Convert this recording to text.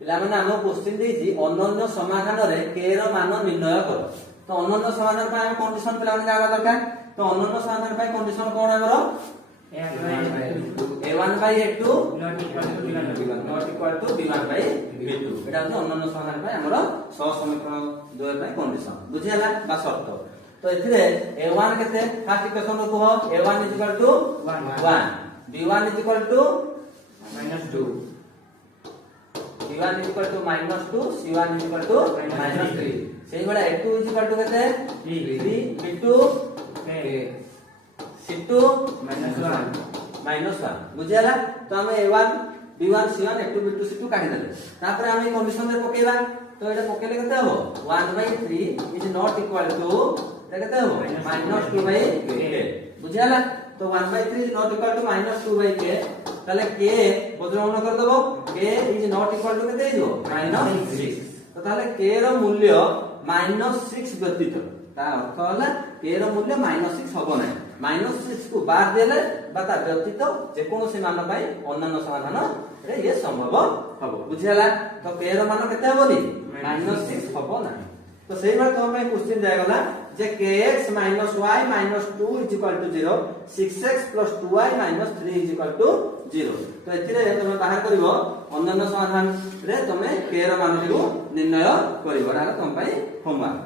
ପିଲାମାନେ ଆମ କ୍ୱେଶ୍ଚିନ୍ ଦେଇଛି ଅନନ୍ୟ ସମାଧାନ ରେ k ର ମାନ ନିର୍ଣ୍ଣୟ କର। ତ ଅନନ୍ୟ ସମାଧାନ ପାଇଁ ଆମେ କଣ୍ଡିସନ ପିଲାମାନେ ଜାଣିବା ଦରକାର। ତ ଅନନ୍ୟ ସମାଧାନ ପାଇଁ କଣ୍ଡିସନ କଣ ଆମର a1 by a2 not equal to b1 by b2 এটা হচ্ছে ଅନନ୍ୟ ସମାଧାନ ପାଇଁ ଆମର ସହ ସମୀକରଣ ଦ୍ୱୟ ପାଇଁ କଣ୍ଡିସନ ବୁଝି ହେଲା ବା ସର୍ତ୍ତ। ତ ଏଥିରେ a1 କେତେ ଫାର୍ଷ୍ଟ ଇକ୍ୱେସନ କୁ କୁହ a1 1 b1 -2 b1 -2 c1 -3 ସେଇ भला a2 केते 3 b2 c2 -1 बुझियाला। तो हम a1 b1 c1 a2 b2 c2 काटी देले तापर हम कंडीशन रे पकेबा। तो एटा पकेले केते हबो 1/3 इज नॉट इक्वल टू केते हबो -2/k बुझियाला। तो 1/3 is not equal to -2/k ताले k बदलवन कर दबो k is not equal to केते हिजो -6। तो ताले k रो मूल्य -6 व्यतीत ता अर्थ होला k रो मूल्य -6 हबो नै -6 को बाद देले बाता व्यतीत जे कोनोसी मान पाई अन्य समाधान रे ये संभव हबो बुझियाला। तो k रो मान केते हबोनी -6 हबो नै। तो सेही बात हम पे क्वेश्चन जायगला जे kx - y - 2 0 6x + 2y - 3 0। तो एथिरे तमे बाहर करिवो अन्य समाधान रे तमे k रो मान को निर्णय करिवो। एटा तुम पई होमवर्क।